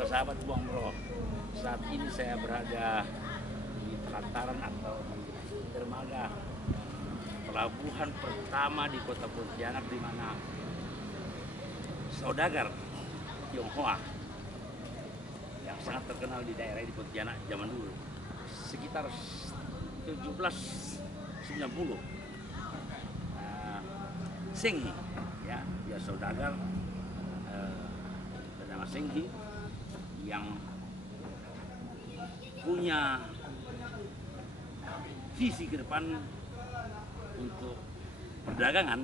pemirsa sahabat Bongbro, saat ini saya berada di pelataran atau di dermaga pelabuhan pertama di kota Pontianak, di mana saudagar Tionghoa yang sangat terkenal di daerah di Pontianak zaman dulu, sekitar 1790. Senghi, ya, dia saudagar bernama Senghi yang punya visi ke depan untuk perdagangan.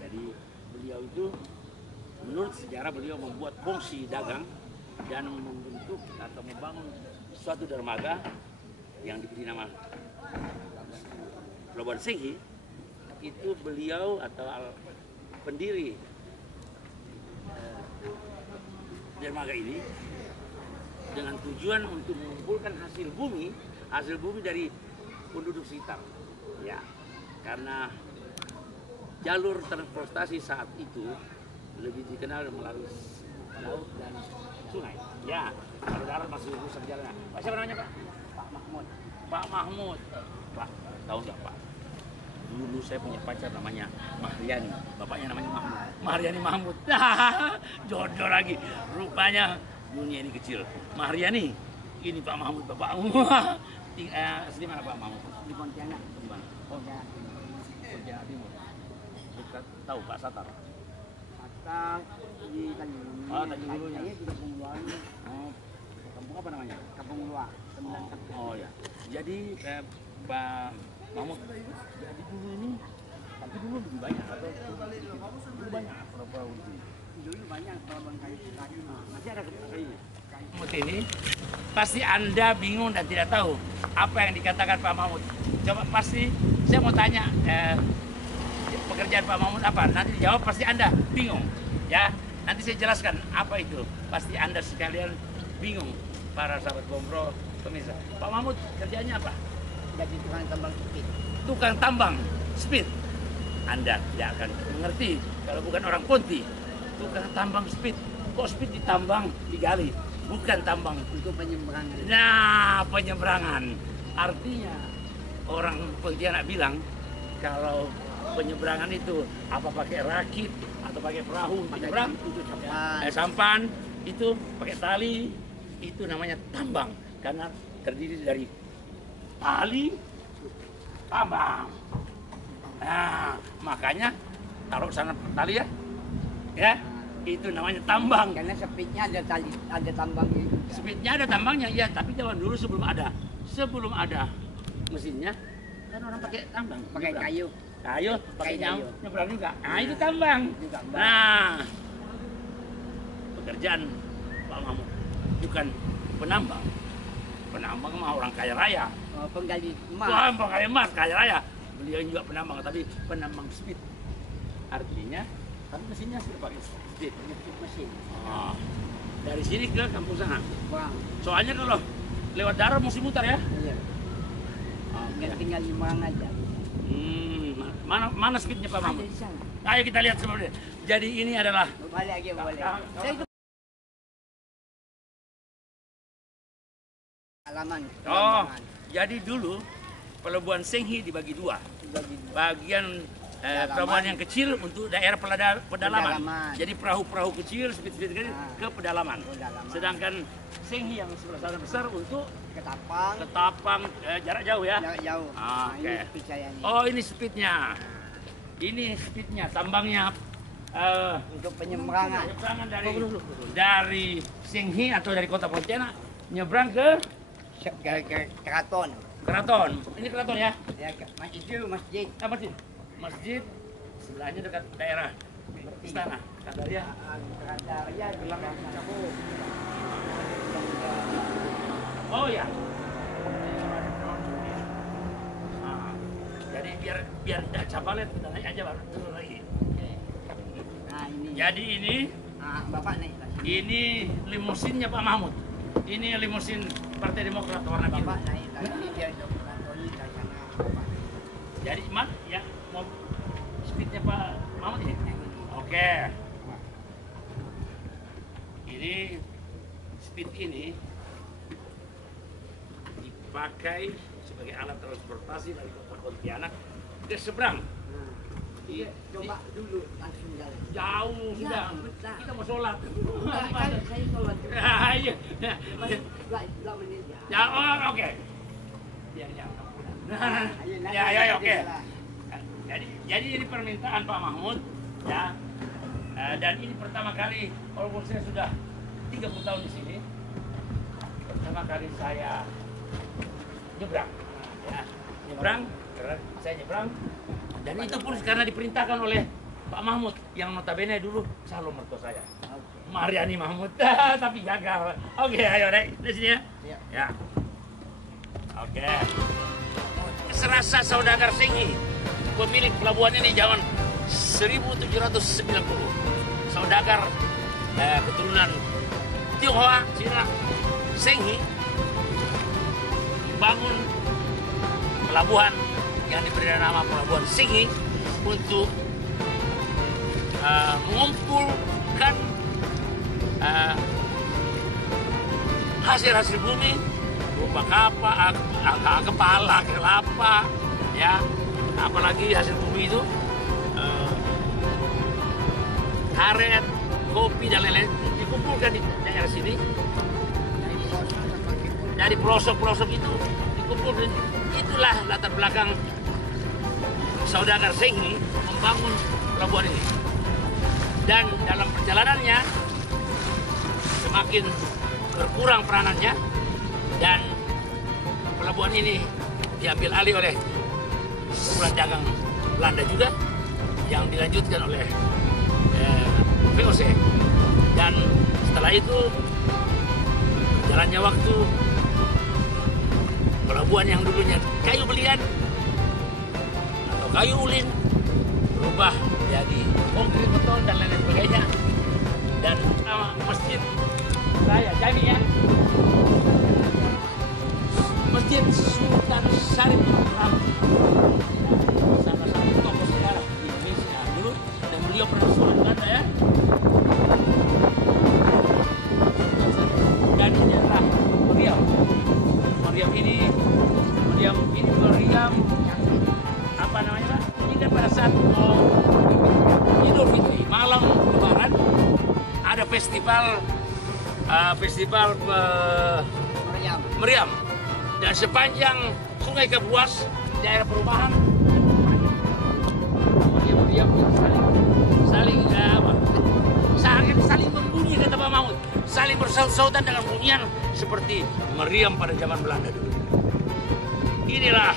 Jadi beliau itu, menurut sejarah, beliau membuat kongsi dagang dan membentuk atau membangun suatu dermaga yang diberi nama Pelabuhan Senghi. Itu beliau atau pendiri dermaga ini dengan tujuan untuk mengumpulkan hasil bumi dari penduduk sekitar, ya, karena jalur transportasi saat itu lebih dikenal melalui laut dan sungai. Ya, kalau darat masih rusak jalannya. Pak, siapa namanya, Pak? Pak Mahmud. Pak Mahmud. Pak, tahu nggak, Pak? Dulu saya punya pacar namanya Mahriani, bapaknya namanya Mahmud. Mahriani Mahmud. Jodoh lagi. Rupanya dunia ini kecil. Mahriani, ini Pak Mahmud bapakmu. Asli mana Pak Mahmud? Di Pontianak. Di mana? Pontianak Timur. Dekat, tahu Pak Satar? Satar di Tanjung. Tanjung Hulunya. Saya di Kampung Luar. Oh, kampung apa namanya? Kampung Luar. Oh ya. Jadi Pak Mahmud, jadi dulu ini, tapi dulu lebih banyak atau dulu banyak perahu ini? Dulu banyak pelabuhan kayu. Masih ada kayunya. Mahmud ini pasti Anda bingung dan tidak tahu apa yang dikatakan Pak Mahmud. Coba pasti saya mau tanya pekerjaan Pak Mahmud apa? Nanti dijawab pasti Anda bingung, ya. Nanti saya jelaskan apa itu. Pasti Anda sekalian bingung, para sahabat Bongbro pemirsa. Pak Mahmud kerjanya apa? Jadi tukang tambang speed. Tukang tambang speed. Anda tidak akan mengerti kalau bukan orang Ponti. Tukang tambang speed. Kok speed ditambang, digali? Bukan tambang. Untuk penyeberangan. Nah, penyeberangan. Artinya orang Pontianak bilang kalau penyeberangan itu apa pakai rakit atau pakai perahu menyeberang, Itu sampan. sampan itu pakai tali, itu namanya tambang karena terdiri dari tali tambang. Nah, makanya taruh sana tali ya, itu namanya tambang. Karena speednya ada tali, ada tambangnya juga. Speednya ada tambangnya, ya. Tapi zaman dulu sebelum ada mesinnya, kan orang pakai tambang, Pakai nyebrang. kayu. Kayu, pakai Kayu. nyebrang juga. Nah, itu tambang. Itu tambang. Nah, pekerjaan Pak Mahmud bukan penambang. Penambang mah orang kaya raya. Penggali emas. Wah, penggali emas kaya raya. Beliau juga penambang, tapi penambang speed. Artinya, kan mesinnya sudah pakai speed. Mesin. Ah, dari sini ke kampung sana. Bang. Soalnya kalau lewat darat mesti mutar ya. Iya. Tinggal Limang aja. Mana speednya Pak Ada Mahmud? di sana. Ayo kita lihat sebelumnya. Jadi ini adalah Boleh lagi, boleh. Saya ikut halaman. oh, jadi dulu Pelabuhan Senghi dibagi dua. Bagian pelabuhan yang kecil untuk daerah pedalaman. Pedalaman. Jadi perahu-perahu kecil, speed-speed kecil ke pedalaman. Pedalaman. Sedangkan Senghi yang sebelah sana besar untuk Ketapang. ketapang jarak jauh ya. Jarak jauh. Ah, Nah, ini oke. speed saya nih. Oh, ini speednya. Ini speednya, tambangnya. Untuk penyeberangan. Penyeberangan dari Senghi atau dari kota Pontianak nyebrang ke Keraton. Keraton. Ini Keraton ya? Ya, itu masjid. Apa sih? Masjid sebelahnya dekat daerah istana. Kandaria. Kandaria di belakang Cabut. Oh ya. Nah, jadi biar tidak cabalet kita naik aja baru turun lagi. Nah, ini. Jadi ini Bapak naik lagi. ini limusinnya Pak Mahmud. Ini limusin Partai Demokrat warna biru. Bapak naik lagi dia Antoni dari sana. Bapak. Jadi man ya mau speednya Pak Mahmud ini? Oke. Ini speed ini dipakai sebagai alat transportasi dari kota Pontianak ke seberang. Coba dulu langsung jalan. Jauh sudah. bentar. Kita mau sholat. Enggak, kan saya sholat juga. Iya. Dua menit ya. Ya, oh, oke. Biar jam. Ya, oke. Jadi ini permintaan Pak Mahmud, ya. Dan ini pertama kali, walaupun saya sudah 30 tahun di sini, pertama kali saya nyebrang, ya. Nyebrang, karena saya nyebrang. Dan itu pun karena diperintahkan oleh Pak Mahmud yang notabene dulu calon mertua saya. Mariani Mahmud, tapi gagal. Oke, ayo naik di sini ya. Ya. Oke. Serasa Saudagar Singhi, pemilik pelabuhan ini zaman 1790. Saudagar keturunan Tionghoa, Cina, Singhi bangun pelabuhan yang diberi nama Pelabuhan Singhi untuk mengumpulkan hasil-hasil bumi berupa kepala, kelapa, ya, apalagi hasil bumi itu karet, kopi dan lain-lain dikumpulkan di daerah sini. Dari pelosok-pelosok itu dikumpulkan. Itulah latar belakang Saudagar Singhi membangun pelabuhan ini. Dan dalam perjalanannya semakin berkurang peranannya dan pelabuhan ini diambil alih oleh kumpulan dagang Belanda juga yang dilanjutkan oleh VOC. Dan setelah itu jalannya waktu, pelabuhan yang dulunya kayu belian atau kayu ulin berubah jadi konkrit beton dan lain sebagainya. Dan masjid raya Jami ya, Masjid Sultan Syarif Hamdi, salah satu tokoh sejarah di Indonesia dulu, dan beliau pernah surat Belanda ya. Dan ini adalah meriam. Meriam ini meriam apa namanya Pak? Ini kan pada saat Idul Fitri, malam Lebaran, ada festival meriam. Dan sepanjang Sungai Kapuas, daerah perumahan, meriam saling berbunyi, kata Pak Mahmud, saling bersaut-sautan dengan bunyian seperti meriam pada zaman Belanda dulu. Inilah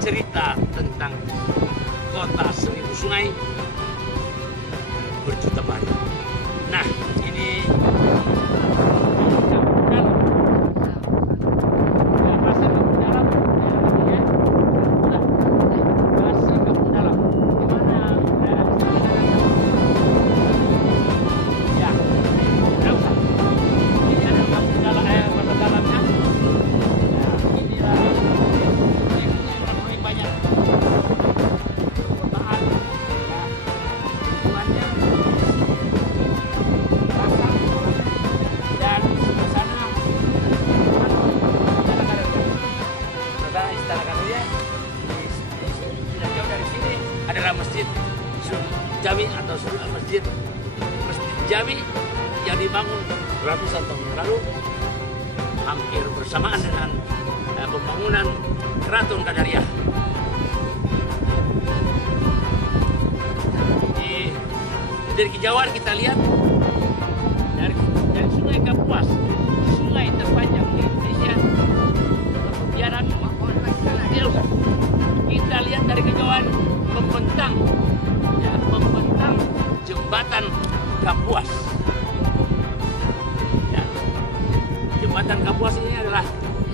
cerita tentang kota seribu sungai berjuta pari. Nah, ini Masjid Jami atau Masjid Jami yang dibangun ratusan tahun lalu, hampir bersamaan dengan pembangunan Keraton Kadariah. Dari kejauhan kita lihat dari Sungai Kapuas, sungai terpanjang di Indonesia, Pontianak. Kita lihat dari kejauhan membentang jembatan Kapuas. Ya. Jembatan Kapuas ini adalah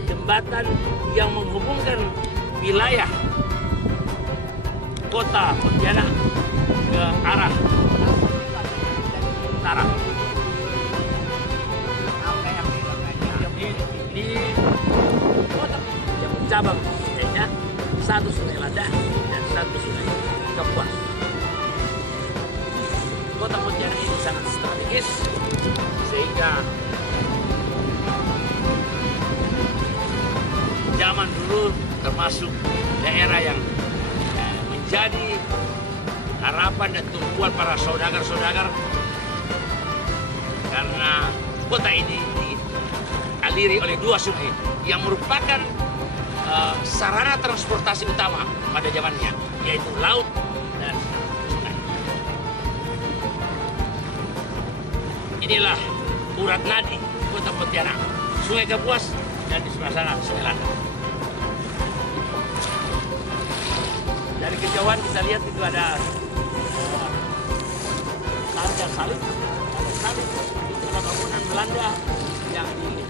jembatan yang menghubungkan wilayah kota Pontianak ke arah utara. Di kota yang bercabang, satu Sungai Lada dan satu Sungai Kapuas. Kota Pontianak ini sangat strategis sehingga Ya. Zaman dulu termasuk daerah yang menjadi harapan dan tumpuan para saudagar-saudagar karena kota ini dialiri oleh dua sungai yang merupakan sarana transportasi utama pada zamannya, yaitu laut dan sungai. Inilah urat nadi kota Pontianak, Sungai Kapuas dan di sebelah sana Sungai Landau. Dari kejauhan kita lihat itu ada tanda salib, itu adalah bangunan Belanda yang di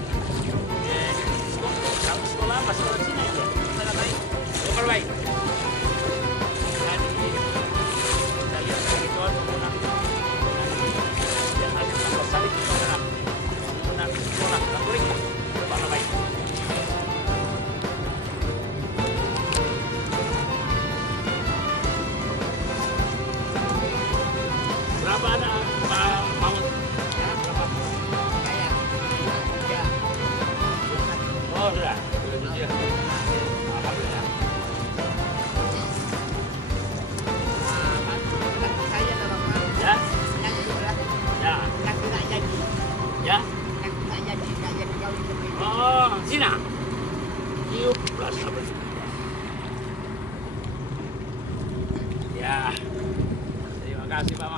sekolah apa sekolah Cina itu ya? Super baik. Tadi kita lihat dari kejauhan bangunan yang ada tanda salib itu adalah bangunan sekolah Katolik Super baik. Berapa ada Pak berapa? Oh sudah 7 ya. Alhamdulillah. Saya ada Bapak. Ya, Yang kedua, ya, yang tidak jadi. ya. Yang tidak jadi kau itu. Oh, Cina. Tiup plus apa? Ya. Terima kasih Pak.